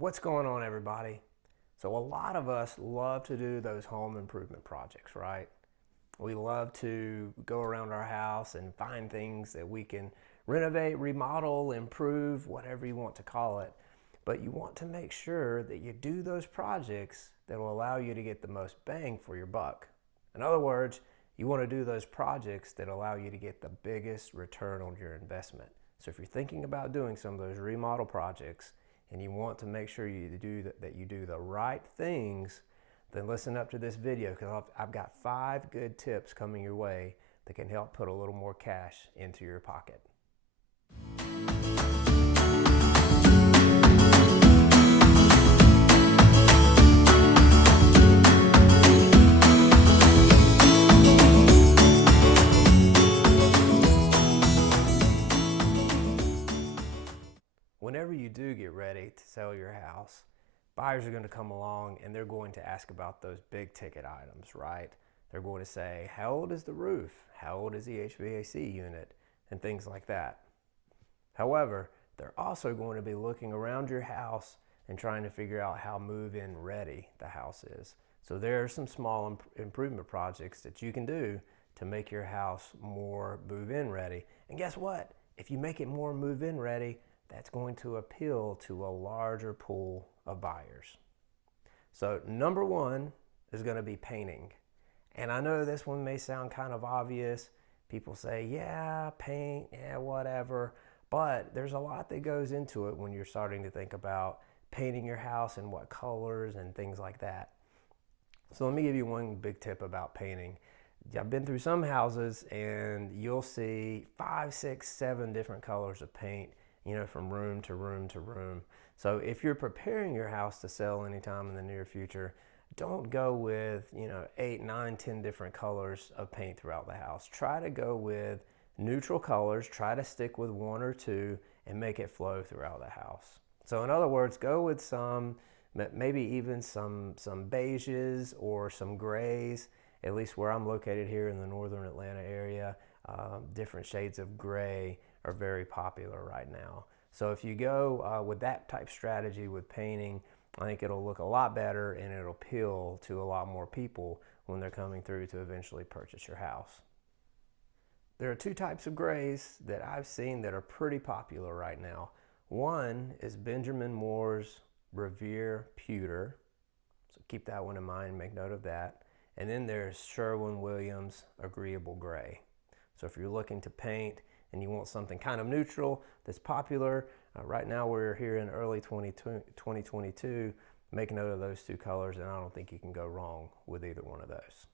What's going on, everybody? So a lot of us love to do those home improvement projects, right? We love to go around our house and find things that we can renovate, remodel, improve, whatever you want to call it. But you want to make sure that you do those projects that will allow you to get the most bang for your buck. In other words, you want to do those projects that allow you to get the biggest return on your investment. So if you're thinking about doing some of those remodel projects and you want to make sure that you do the right things, then listen up to this video, because I've got 5 good tips coming your way that can help put a little more cash into your pocket. Whenever you do get ready to sell your house, buyers are going to come along and they're going to ask about those big ticket items, right? They're going to say, how old is the roof? How old is the HVAC unit? And things like that. However, they're also going to be looking around your house and trying to figure out how move-in ready the house is. So there are some small improvement projects that you can do to make your house more move-in ready. And guess what? If you make it more move-in ready, that's going to appeal to a larger pool of buyers. So number 1 is going to be painting. And I know this one may sound kind of obvious. People say, yeah, paint, yeah, whatever. But there's a lot that goes into it when you're starting to think about painting your house and what colors and things like that. So let me give you one big tip about painting. I've been through some houses and you'll see 5, 6, 7 different colors of paint, from room to room to room. So if you're preparing your house to sell anytime in the near future, don't go with, 8, 9, 10 different colors of paint throughout the house. Try to go with neutral colors. Try to stick with 1 or 2 and make it flow throughout the house. So in other words, go with some, maybe even some beiges or some grays. At least where I'm located here in the northern Atlanta area, different shades of gray are very popular right now. So if you go with that type strategy with painting, I think it'll look a lot better and it'll appeal to a lot more people when they're coming through to eventually purchase your house. There are 2 types of grays that I've seen that are pretty popular right now. One is Benjamin Moore's Revere Pewter. So keep that one in mind, make note of that. And then there's Sherwin Williams Agreeable Gray. So if you're looking to paint and you want something kind of neutral that's popular, right now we're here in early 2022, make note of those 2 colors, and I don't think you can go wrong with either one of those.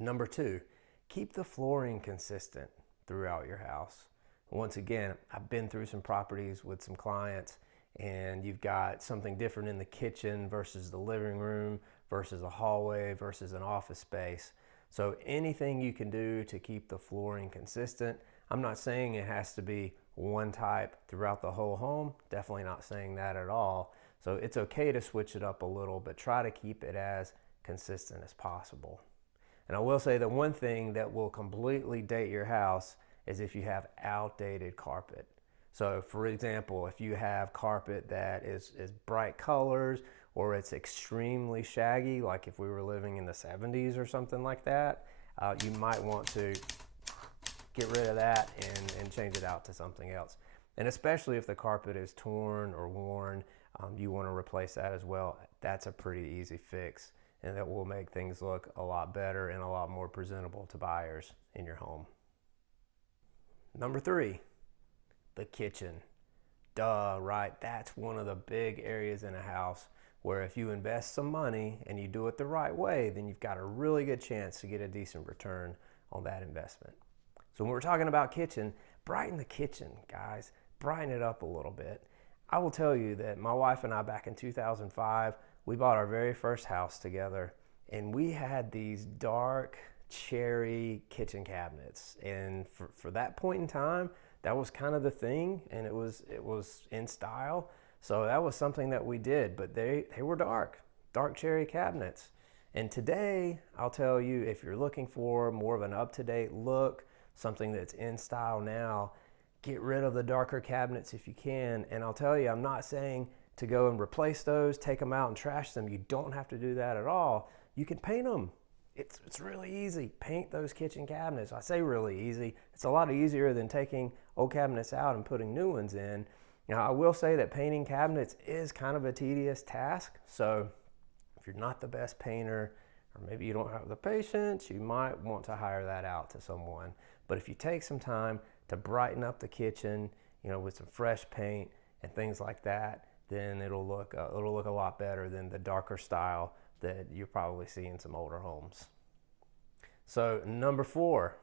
Number 2, keep the flooring consistent throughout your house. Once again, I've been through some properties with some clients and you've got something different in the kitchen versus the living room versus a hallway versus an office space. So anything you can do to keep the flooring consistent. I'm not saying it has to be one type throughout the whole home. Definitely not saying that at all. So it's okay to switch it up a little, but try to keep it as consistent as possible. And I will say that one thing that will completely date your house is if you have outdated carpet. So for example, if you have carpet that is bright colors or it's extremely shaggy, like if we were living in the 70s or something like that, you might want to get rid of that and change it out to something else. And especially if the carpet is torn or worn, you want to replace that as well. That's a pretty easy fix, and that will make things look a lot better and a lot more presentable to buyers in your home. Number 3, the kitchen. Duh, right? That's one of the big areas in a house where if you invest some money and you do it the right way, then you've got a really good chance to get a decent return on that investment. So when we're talking about kitchen, brighten the kitchen, guys. Brighten it up a little bit. I will tell you that my wife and I, back in 2005, we bought our very first house together, and we had these dark cherry kitchen cabinets. And for that point in time, that was kind of the thing, and it was in style. So that was something that we did, but they were dark cherry cabinets. And today, I'll tell you, if you're looking for more of an up-to-date look, something that's in style now, get rid of the darker cabinets if you can. And I'll tell you, I'm not saying to go and replace those, take them out and trash them. You don't have to do that at all. You can paint them. It's really easy. Paint those kitchen cabinets. I say really easy. It's a lot easier than taking old cabinets out and putting new ones in. Now, I will say that painting cabinets is kind of a tedious task. So if you're not the best painter, or maybe you don't have the patience, you might want to hire that out to someone. But if you take some time to brighten up the kitchen, with some fresh paint and things like that, then it'll look a lot better than the darker style that you probably see in some older homes. So number 4,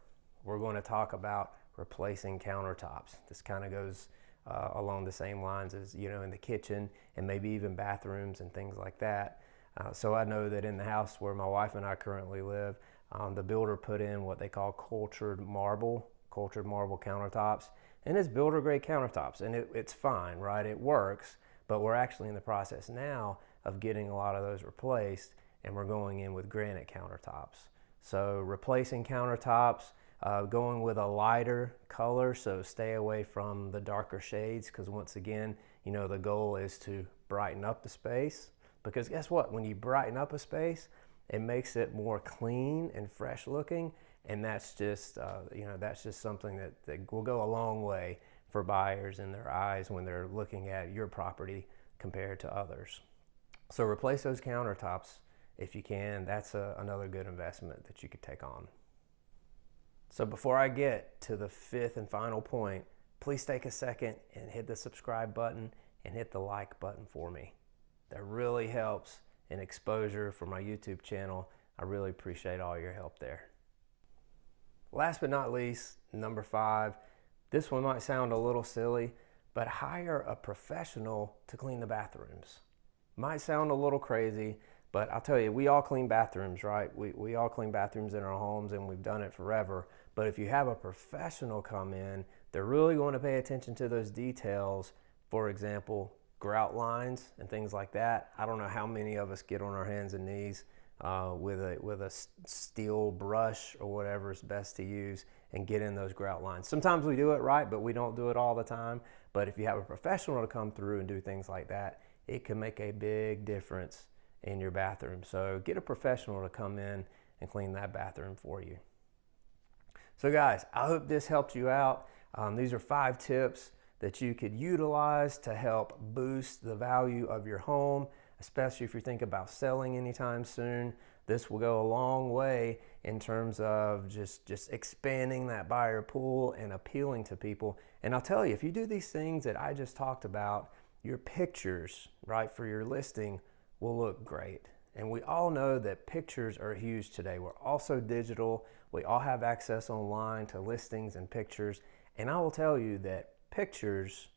we're going to talk about replacing countertops. This kind of goes along the same lines as, in the kitchen and maybe even bathrooms and things like that. So I know that in the house where my wife and I currently live, the builder put in what they call cultured marble countertops. And it's builder grade countertops, and it's fine, right? It works, but we're actually in the process now of getting a lot of those replaced, and we're going in with granite countertops. So replacing countertops, going with a lighter color, so stay away from the darker shades, because once again, the goal is to brighten up the space. Because guess what? When you brighten up a space, it makes it more clean and fresh looking, and that's just something that will go a long way for buyers in their eyes when they're looking at your property compared to others. So replace those countertops if you can. That's another good investment that you could take on. So before I get to the 5th and final point, please take a second and hit the subscribe button and hit the like button for me. That really helps in exposure for my YouTube channel. I really appreciate all your help there. Last but not least, number 5, this one might sound a little silly, but hire a professional to clean the bathrooms. Might sound a little crazy, but I'll tell you, we all clean bathrooms, right? We all clean bathrooms in our homes, and we've done it forever. But if you have a professional come in, they're really going to pay attention to those details. For example, grout lines and things like that. I don't know how many of us get on our hands and knees with a steel brush or whatever is best to use and get in those grout lines. Sometimes we do it right, but we don't do it all the time. But if you have a professional to come through and do things like that, it can make a big difference in your bathroom. So get a professional to come in and clean that bathroom for you. So guys, I hope this helped you out. These are 5 tips that you could utilize to help boost the value of your home, especially if you think about selling anytime soon. This will go a long way in terms of just expanding that buyer pool and appealing to people. And I'll tell you, if you do these things that I just talked about, your pictures, right, for your listing will look great. And we all know that pictures are huge today. We're also digital. We all have access online to listings and pictures. And I will tell you that pictures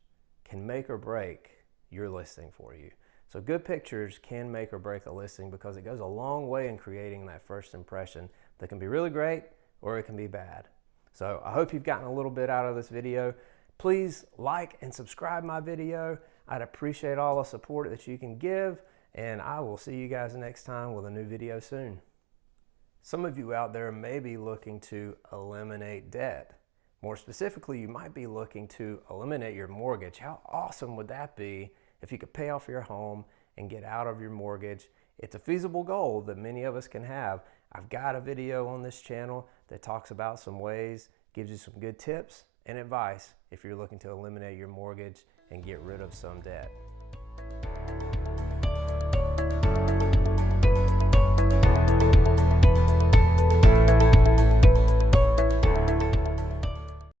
can make or break your listing for you. So good pictures can make or break a listing because it goes a long way in creating that first impression that can be really great or it can be bad. So I hope you've gotten a little bit out of this video. Please like and subscribe my video. I'd appreciate all the support that you can give, and I will see you guys next time with a new video soon. Some of you out there may be looking to eliminate debt. More specifically, you might be looking to eliminate your mortgage. How awesome would that be if you could pay off your home and get out of your mortgage? It's a feasible goal that many of us can have. I've got a video on this channel that talks about some ways, gives you some good tips and advice if you're looking to eliminate your mortgage and get rid of some debt.